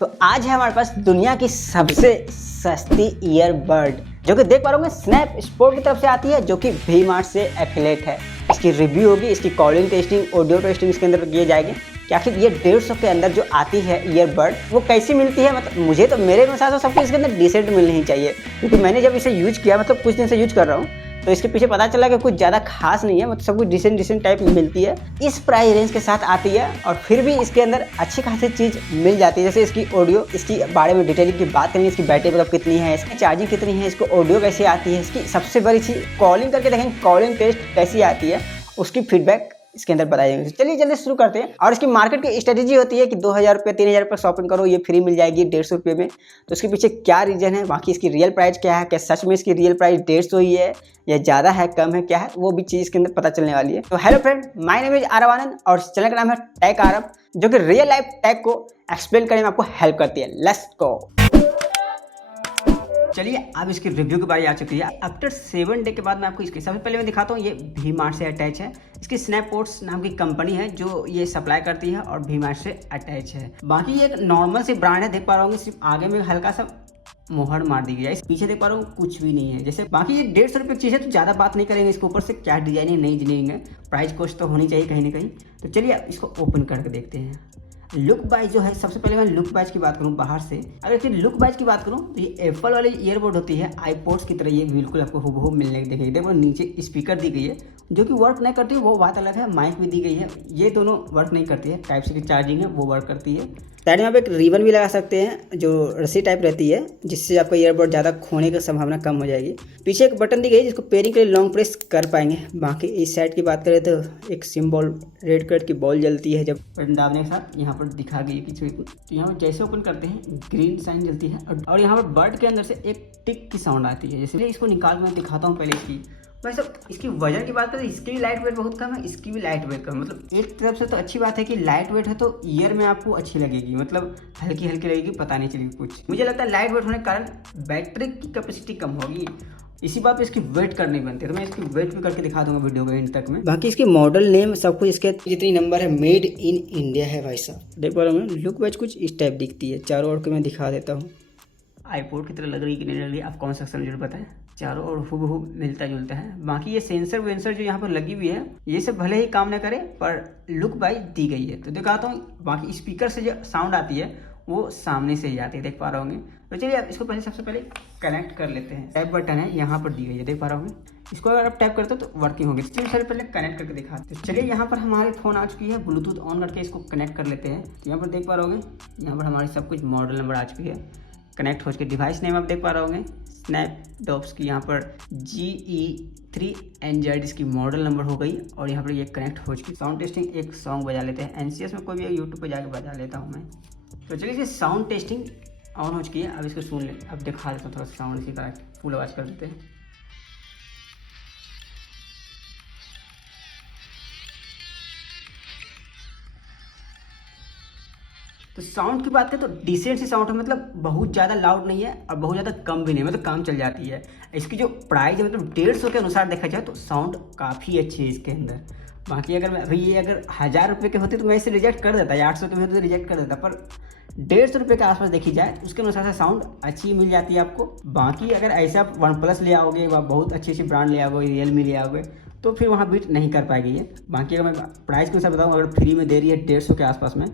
तो आज है हमारे पास दुनिया की सबसे सस्ती ईयरबड जो कि देख पा रहे होंगे स्नैप स्पोर्ट की तरफ से आती है, जो कि वी मार्ट से एफिलेट है। इसकी रिव्यू होगी, इसकी कॉलिंग टेस्टिंग, ऑडियो टेस्टिंग इसके अंदर किए जाएंगे कि आखिर ये 150 के अंदर जो आती है ईयरबड वो कैसी मिलती है। मतलब मुझे तो मेरे अनुसार तो सब कुछ इसके अंदर डिसेंट मिलनी ही चाहिए, क्योंकि मैंने जब इसे यूज किया, मतलब कुछ दिन से यूज कर रहा हूँ, तो इसके पीछे पता चला कि कुछ ज़्यादा खास नहीं है, मतलब सब कुछ डिसेंट टाइप में मिलती है। इस प्राइस रेंज के साथ आती है और फिर भी इसके अंदर अच्छी खासी चीज़ मिल जाती है, जैसे इसकी ऑडियो, इसकी बारे में डिटेलिंग की बात करेंगे, इसकी बैटरी बैकअप कितनी है, इसकी चार्जिंग कितनी है, इसको ऑडियो कैसे आती है, इसकी सबसे बड़ी चीज़ कॉलिंग करके देखेंगे कॉलिंग टेस्ट कैसी आती है, उसकी फीडबैक इसके अंदर बताई जाएगी। चलिए जल्दी शुरू करते हैं। और इसकी मार्केट की स्ट्रेटेजी होती है कि 2000 रुपये 3000 रुपये शॉपिंग करो, ये फ्री मिल जाएगी 150 रुपये में। तो इसके पीछे क्या रीजन है, बाकी इसकी रियल प्राइस क्या है, क्या सच में इसकी रियल प्राइस 150 ही है या ज़्यादा है, कम है, क्या है, वो भी चीज़ इसके अंदर पता चलने वाली है। तो hello friend, my name is Aarav Anand और इस चैनल का नाम है टेक आरव, जो कि रियल लाइफ टेक को एक्सप्लेन करने में आपको हेल्प करती है। Let's go. चलिए अब इसकी रिव्यू की बारी आ चुकी है। आफ्टर 7 डे के बाद मैं आपको इसकी सबसे पहले मैं दिखाता हूँ। ये वी मार्ट से अटैच है। इसकी स्नैपपोर्ट्स नाम की कंपनी है जो ये सप्लाई करती है और वी मार्ट से अटैच है। बाकी ये एक नॉर्मल सी ब्रांड है, देख पा रहा हूँ सिर्फ आगे में हल्का सा मोहर मार दी गई है, इस पीछे देख पा रहा हूँ कुछ भी नहीं है। जैसे बाकी ये 150 रुपये की चीज़ है तो ज़्यादा बात नहीं करेंगे इसके ऊपर से क्या डिजाइनिंग नहीं डिजाइनिंग है, प्राइस कॉस्ट तो होनी चाहिए कहीं ना कहीं। तो चलिए अब इसको ओपन करके देखते हैं। लुक वाइज जो है, सबसे पहले मैं लुक वाइज की बात करूं बाहर से, अगर फिर लुक वाइज की बात करूं तो ये एप्पल वाली ईयरबड होती है, आईपॉड्स की तरह ये बिल्कुल आपको हूबहू मिलने देखेगी। देखो नीचे स्पीकर दी गई है जो कि वर्क नहीं करती है, वो बात अलग है। माइक भी दी गई है, ये दोनों वर्क नहीं करती है। टाइप सी की चार्जिंग है वो वर्क करती है। साइड में आप एक रिबन भी लगा सकते हैं जो रस्सी टाइप रहती है, जिससे आपका ईयरबड ज़्यादा खोने की संभावना कम हो जाएगी। पीछे एक बटन दी गई है जिसको पेयरिंग के लिए लॉन्ग प्रेस कर पाएंगे। बाकी इस साइड की बात करें तो एक सिंबल रेड कलर की बॉल जलती है जब बटन दाबने के साथ, यहाँ पर दिखा गई है। तो यहाँ पर जैसे ओपन करते हैं ग्रीन साइन जलती है और यहाँ पर बर्ड के अंदर से एक टिक की साउंड आती है। जैसे इसको निकाल मैं दिखाता हूँ पहले इसकी। वैसे इसकी वजन की बात करें, इसकी भी लाइट वेट बहुत कम है, इसकी भी लाइट वेट कम। मतलब एक तरफ से तो अच्छी बात है कि लाइट वेट है तो ईयर में आपको अच्छी लगेगी, मतलब हल्की हल्की लगेगी, पता नहीं चलेगी कुछ। मुझे लगता है लाइट वेट होने के कारण बैटरी की कैपेसिटी कम होगी, इसी बात पे इसकी वेट करनी बनती है। तो मैं इसकी वेट भी करके दिखा दूंगा वीडियो के एंड तक में। बाकी इसकी मॉडल नेम सब कुछ इसके जितनी नंबर है मेड इन इंडिया है भाई साहब। देख पा रहा हूँ लुक वाइज कुछ इस टाइप दिखती है। चारों ओर के मैं दिखा देता हूँ। आईपोड की तरह लग रही है कि नहीं लग रही है, आप कमेंट सेक्शन में जरूर बताएं। चारों ओर हूबहू मिलता जुलता है। बाकी ये सेंसर वेंसर जो यहाँ पर लगी हुई है, ये सब भले ही काम न करे पर लुक वाइज दी गई है। तो दिखाता हूँ। बाकी स्पीकर से जो साउंड आती है वो सामने से ही आती है, देख पा रहा होंगे। तो चलिए आप इसको पहले सबसे पहले कनेक्ट कर लेते हैं। टैप बटन है यहाँ पर दी गई है, देख पा रहा होंगे। इसको अगर आप टैप करते हो तो वर्किंग होगी। चलिए सबसे पहले कनेक्ट करके दिखाते हैं। चलिए यहाँ पर हमारे फ़ोन आ चुकी है, ब्लूटूथ ऑन करके इसको कनेक्ट कर लेते हैं। तो यहाँ पर देख पा रहे होंगे, यहाँ पर हमारी सब कुछ मॉडल नंबर आ चुकी है, कनेक्ट हो चुके। डिवाइस नेम आप देख पा रहे होंगे स्नैपडॉप्स की, यहाँ पर GE3 एंड्रॉइड इसकी मॉडल नंबर हो गई और यहाँ पर ये कनेक्ट हो चुकी। साउंड टेस्टिंग एक सॉन्ग बजा लेते हैं, NCS में कोई भी यूट्यूब पर जाकर बजा लेता हूँ मैं। तो चलिए इसे साउंड टेस्टिंग ऑन हो चुकी है। अब इसको सुन ले, अब दिखा देता हूँ थोड़ा साउंड इसी का फुल आवाज़ कर देते हैं। तो साउंड की बात करें तो डिसेंट सी साउंड है, मतलब बहुत ज़्यादा लाउड नहीं है और बहुत ज़्यादा कम भी नहीं, मतलब काम चल जाती है। इसकी जो प्राइस है मतलब 150 के अनुसार देखा जाए तो साउंड काफ़ी अच्छी है इसके अंदर। बाकी अगर मैं ये अगर 1000 रुपये के होते तो मैं इसे रिजेक्ट कर देता, 800 के होते तो रिजेक्ट कर देता, पर 150 रुपये के आसपास देखी जाए उसके अनुसार से साउंड अच्छी मिल जाती है आपको। बाकी अगर ऐसे आप OnePlus ले आओगे व बहुत अच्छी अच्छी ब्रांड ले आओगे, Realme ले आओगे, तो फिर वहाँ बीट नहीं कर पाएगी ये। बाकी अगर मैं प्राइस के अनुसार बताऊँ, अगर फ्री में दे रही है 150 के आसपास में,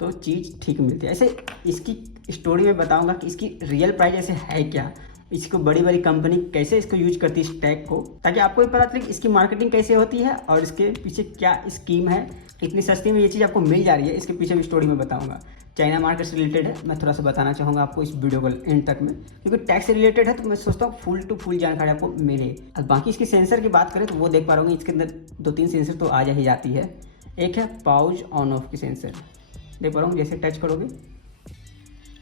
तो चीज़ ठीक मिलती है। ऐसे इसकी स्टोरी में बताऊंगा कि इसकी रियल प्राइस ऐसे है क्या, इसको बड़ी बड़ी कंपनी कैसे इसको यूज करती है इस टैग को, ताकि आपको भी पता चले कि इसकी मार्केटिंग कैसे होती है और इसके पीछे क्या स्कीम है। इतनी सस्ती में ये चीज़ आपको मिल जा रही है, इसके पीछे भी स्टोरी में बताऊंगा। चाइना मार्केट से रिलेटेड है, मैं थोड़ा सा बताना चाहूँगा आपको इस वीडियो को एंड तक में, क्योंकि टैग से रिलेटेड है तो मैं सोचता हूँ फुल टू फुल जानकारी आपको मिले। और बाकी इसकी सेंसर की बात करें तो वो देख पा रहा हूँ इसके अंदर 2-3 सेंसर तो आ जा ही जाती है। एक है पाउज ऑन ऑफ की सेंसर, देख पा रहा हूँ जैसे टच करोगे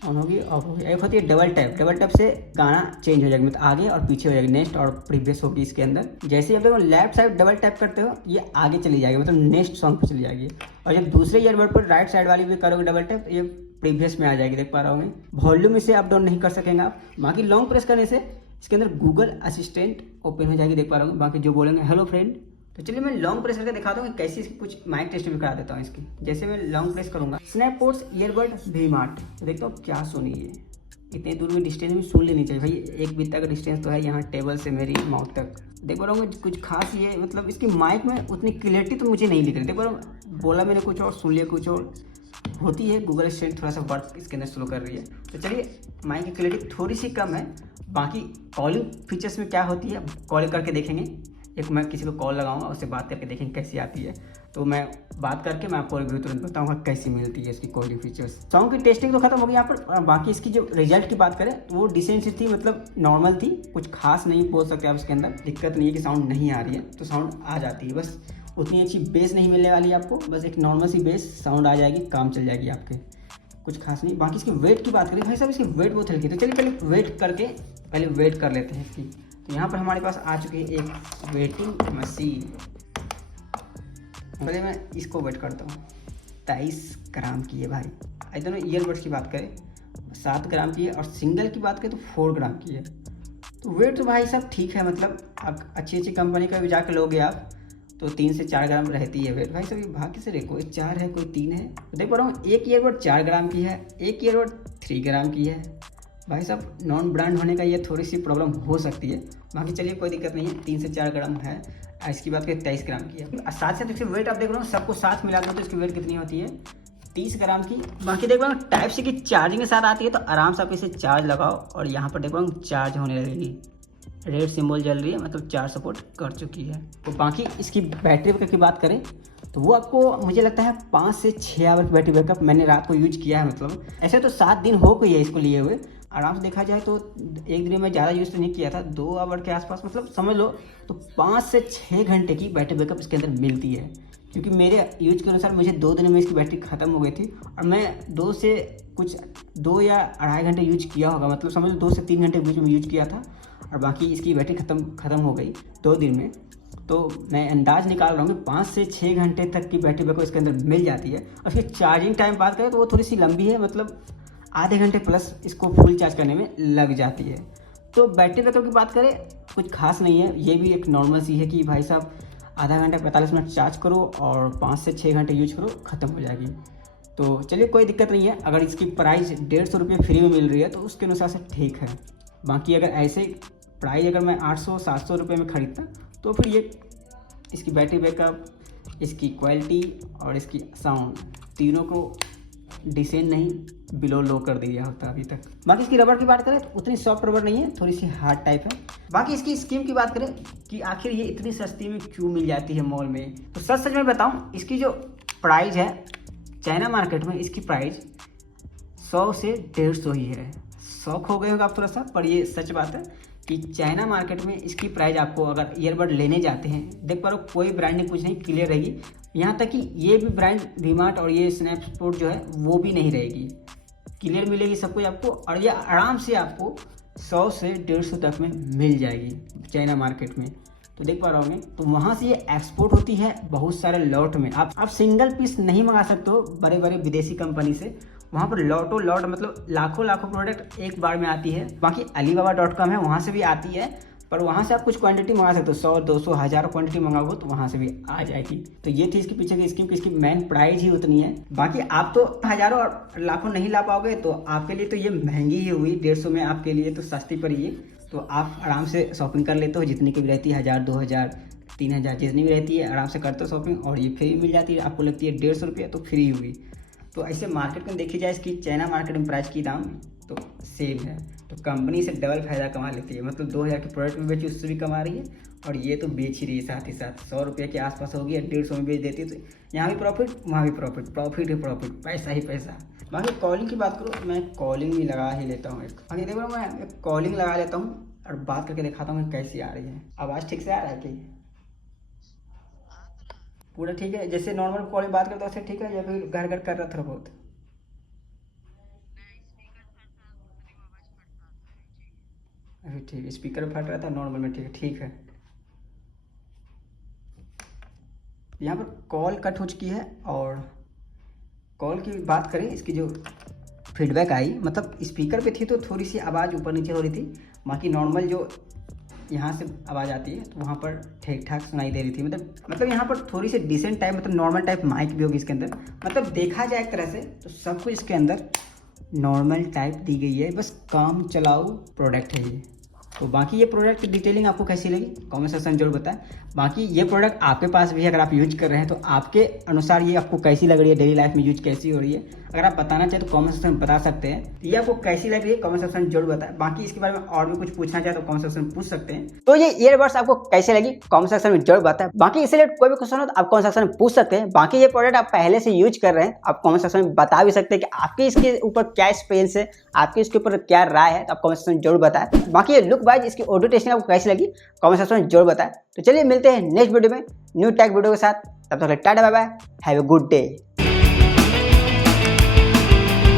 ऑन होगी ऑफ होगी। एक होती है डबल टैप से गाना चेंज हो जाएगा, मतलब आगे और पीछे हो जाएगी, नेक्स्ट और प्रीवियस होगी इसके अंदर। जैसे आप लेफ्ट साइड डबल टैप करते हो ये आगे चली जाएगी, मतलब नेक्स्ट सॉन्ग पर चली जाएगी। और जब दूसरे ईयरबड पर राइट साइड वाली भी करोगे डबल टैप, ये प्रीवियस में आ जाएगी, देख पा रहा हूँ। वॉल्यूम इसे अप डाउन नहीं कर सकेंगे आप। बाकी लॉन्ग प्रेस करने से इसके अंदर गूगल असिस्टेंट ओपन हो जाएगी, देख पा रहा हूँ। बाकी जो बोलेंगे हेलो फ्रेंड तो चलिए मैं लॉन्ग प्रेस करके दिखाता हूँ कि कैसे इसकी कुछ माइक टेस्ट भी करा देता हूँ इसकी। जैसे मैं लॉन्ग प्रेस करूँगा, स्नैपपोर्ट्स ईयरबड वी मार्ट, देखता हूँ क्या सुनी है। इतने दूर में डिस्टेंस में सुन लेनी चाहिए भाई, 1 बित्ता का डिस्टेंस तो है यहाँ टेबल से मेरी माउथ तक। देख पा रहा हूँ कुछ खास ये मतलब इसकी माइक में उतनी क्लियरिटी तो मुझे नहीं दिख रही। देख पा रहा हूँ, बोला मैंने कुछ और सुन लिया कुछ और। होती है गूगल असिस्टेंट थोड़ा सा वर्क इसके अंदर स्लो कर रही है। तो चलिए माइक की क्लियरिटी थोड़ी सी कम है। बाकी कॉलिंग फीचर्स में क्या होती है कॉल करके देखेंगे। एक मैं किसी को कॉल लगाऊंगा, उससे बात करके देखेंगे कैसी आती है। तो मैं बात करके मैं आपको रिव्यू तुरंत बताऊंगा कैसी मिलती है इसकी कॉलिंग फीचर्स। साउंड की टेस्टिंग तो खत्म हो गई यहाँ पर। बाकी इसकी जो रिजल्ट की बात करें तो वो डिसेंट सी थी, मतलब नॉर्मल थी, कुछ खास नहीं बोल सकते आप। इसके अंदर दिक्कत नहीं है कि साउंड नहीं आ रही है, तो साउंड आ जाती है, बस उतनी अच्छी बेस नहीं मिलने वाली है आपको। बस एक नॉर्मल सी बेस साउंड आ जाएगी, काम चल जाएगी आपके, कुछ खास नहीं। बाकी इसकी वेट की बात करें भाई साहब, इसकी वेट बहुत हल्की। तो चलिए पहले वेट करके पहले वेट कर लेते हैं इसकी। तो यहाँ पर हमारे पास आ चुकी है एक वेटिंग मशीन। पहले मैं इसको वेट करता हूँ। 23 ग्राम की है भाई। आई दोनों ईयरबड्स की बात करें 7 ग्राम की है, और सिंगल की बात करें तो 4 ग्राम की है। तो वेट तो भाई साहब ठीक है, मतलब आप अच्छी कंपनी का भी जाकर लोगे आप तो 3 से 4 ग्राम रहती है वेट। भाई साहब ये भाग्य से कोई 4 है कोई 3 है। तो देख पा रहा हूँ एक ईयरबड 4 ग्राम की है, एक ईयरबड 3 ग्राम की है। भाई साहब नॉन ब्रांड होने का ये थोड़ी सी प्रॉब्लम हो सकती है। बाकी चलिए कोई दिक्कत नहीं है, 3 से 4 ग्राम है। इसकी बात करें 23 ग्राम की है। साथ साथ इसकी वेट आप देख रहे हो, सबको साथ मिला दो तो इसकी वेट कितनी होती है 30 ग्राम की। बाकी देख रहा हूँ टाइप सी की चार्जिंग के साथ आती है, तो आराम से आप इसे चार्ज लगाओ और यहाँ पर देख रहा हूँ चार्ज होने लगेगी। रेड सिंबल जल रही है, मतलब चार्ज सपोर्ट कर चुकी है। तो बाकी इसकी बैटरी बैकअप की बात करें तो वो आपको मुझे लगता है 5 से 6 आवर की बैटरी बैकअप मैंने रात को यूज किया है। मतलब ऐसे तो 7 दिन हो गई है इसको लिए हुए। आराम से देखा जाए तो एक दिन में ज़्यादा यूज़ तो नहीं किया था, 2 आवर के आसपास, मतलब समझ लो तो 5 से 6 घंटे की बैटरी बैकअप इसके अंदर मिलती है। क्योंकि मेरे यूज के अनुसार मुझे 2 दिन में इसकी बैटरी ख़त्म हो गई थी, और मैं 2 या 2.5 घंटे यूज किया होगा, मतलब समझ लो 2 से 3 घंटे के बीच में यूज किया था, और बाकी इसकी बैटरी ख़त्म हो गई 2 दिन में। तो मैं अंदाज़ निकाल रहा हूँ कि 5 से 6 घंटे तक की बैटरी बैकअप इसके अंदर मिल जाती है। और इसकी चार्जिंग टाइम बात करें तो वो थोड़ी सी लंबी है, मतलब आधे घंटे प्लस इसको फुल चार्ज करने में लग जाती है। तो बैटरी बैकअप की बात करें कुछ खास नहीं है, ये भी एक नॉर्मल सी है कि भाई साहब आधा घंटा 45 मिनट चार्ज करो और 5 से 6 घंटे यूज करो, ख़त्म हो जाएगी। तो चलिए कोई दिक्कत नहीं है। अगर इसकी प्राइस 150 रुपये फ्री में मिल रही है तो उसके अनुसार से ठीक है। बाकी अगर ऐसे प्राइस अगर मैं 800-700 रुपये में ख़रीदता तो फिर ये इसकी बैटरी बैकअप, इसकी क्वालिटी और इसकी साउंड तीनों को डिसेंट नहीं बिलो लो कर दिया होता अभी तक। बाकी इसकी रबड़ की बात करें तो उतनी सॉफ्ट रबड़ नहीं है, थोड़ी सी हार्ड टाइप है। बाकी इसकी स्कीम की बात करें कि आखिर ये इतनी सस्ती में क्यों मिल जाती है मॉल में, तो सच में बताऊं इसकी जो प्राइस है चाइना मार्केट में इसकी प्राइस 100 से 150 ही है। शौक हो गए होगा आप थोड़ा सा, पर ये सच बात है कि चाइना मार्केट में इसकी प्राइस आपको अगर ईयरबड लेने जाते हैं, देख पा रहे हो कोई ब्रांडिंग कुछ नहीं क्लियर रहेगी। यहाँ तक कि ये भी ब्रांड वी मार्ट और ये स्नैपपोर्ट जो है वो भी नहीं रहेगी, क्लियर मिलेगी सब कुछ आपको। और ये आराम से आपको 100 से 150 तक में मिल जाएगी चाइना मार्केट में। तो देख पा रहे होंगे, तो वहाँ से ये एक्सपोर्ट होती है बहुत सारे लॉट में। आप सिंगल पीस नहीं मंगा सकते हो बड़े बड़े विदेशी कंपनी से, वहाँ पर लॉटो लॉट मतलब लाखों प्रोडक्ट एक बार में आती है। बाकी alibaba.com है, वहाँ से भी आती है, पर वहाँ से आप कुछ क्वांटिटी मंगा सकते हो, 100, 200, 1000 क्वांटिटी मंगाओगे तो वहाँ से भी आ जाएगी। तो ये थी इसके पीछे की स्कीम, इसकी मेन प्राइस ही उतनी है। बाकी आप तो हज़ारों और लाखों नहीं ला पाओगे, तो आपके लिए तो ये महंगी ही हुई। 150 में आपके लिए तो सस्ती पड़ी है, तो आप आराम से शॉपिंग कर लेते हो, जितनी की भी रहती है 1000, 2000, 3000 जितनी भी रहती है, आराम से करते हो शॉपिंग, और ये फ्री मिल जाती है। आपको लगती है 150 रुपये तो फ्री हुई। तो ऐसे मार्केट में देखी जाए इसकी चाइना मार्केट में प्राइस की दाम तो सेम है, तो कंपनी से डबल फायदा कमा लेती है। मतलब 2000 की प्रोडक्ट में बेची उससे भी कमा रही है, और ये तो बेच ही रही है साथ ही साथ। 100 रुपये के आसपास होगी या 150 में बेच देती है, तो यहाँ भी प्रॉफिट वहाँ भी प्रॉफिट, प्रॉफिट ही प्रॉफिट, पैसा ही पैसा। बाकी कॉलिंग की बात करो, मैं कॉलिंग भी लगा ही लेता हूँ एक। बाकी देखो मैं एक कॉलिंग लगा लेता हूँ और बात करके दिखाता हूँ कैसी आ रही है। आवाज़ ठीक से आ रहा है कि पूरा ठीक है? जैसे नॉर्मल कॉल में बात करते हो वैसे ठीक है, या फिर घर घर कर रहा थोड़ा बहुत? अभी ठीक है, स्पीकर फट रहा था, नॉर्मल में ठीक है, ठीक है। यहाँ पर कॉल कट हो चुकी है, और कॉल की बात करें इसकी जो फीडबैक आई, मतलब स्पीकर पे थी तो थोड़ी सी आवाज़ ऊपर नीचे हो रही थी। बाकी नॉर्मल जो यहाँ से आवाज़ आती है तो वहाँ पर ठीक ठाक सुनाई दे रही थी। मतलब यहाँ पर थोड़ी सी डिसेंट टाइप मतलब नॉर्मल टाइप माइक भी होगी इसके अंदर। मतलब देखा जाए एक तरह से तो सब कुछ इसके अंदर नॉर्मल टाइप दी गई है, बस काम चलाऊ प्रोडक्ट है ये। तो बाकी ये प्रोडक्ट की डिटेलिंग आपको कैसी लगी कमेंट सेक्शन में जरूर बताएं। बाकी ये प्रोडक्ट आपके पास भी है, अगर आप यूज कर रहे हैं तो आपके अनुसार ये आपको कैसी लग रही है, डेली लाइफ में यूज कैसी हो रही है, अगर आप बताना चाहें तो कमेंट सेक्शन में बता सकते हैं। तो ये आपको कैसी लग रही है कमेंट सेक्शन में जरूर बताएं। बाकी इसके बारे में और भी कुछ पूछना चाहे तो कमेंट सेक्शन में पूछ सकते हैं। तो ये ईयरबड्स आपको कैसे लगी कमेंट सेक्शन में जरूर बताएं। बाकी इससे रिलेटेड कोई भी क्वेश्चन हो तो आप कमेंट सेक्शन में पूछ सकते हैं। बाकी ये प्रोडक्ट आप पहले से यूज कर रहे हैं, आप कमेंट सेक्शन में बता भी सकते हैं कि आपके इसके ऊपर क्या एक्सपीरियंस है, आपके इसके ऊपर क्या राय है, तो आप कमेंट सेक्शन में जरूर बताएं। बाकी ये लुक वाइज इसकी ऑडियो टेस्टिंग आपको कैसी लगी कमेंट सेक्शन में जरूर बताएं। तो चलिए मिलते हैं नेक्स्ट वीडियो में न्यू टेक वीडियो के साथ, तब तक tata bye bye, have a good day.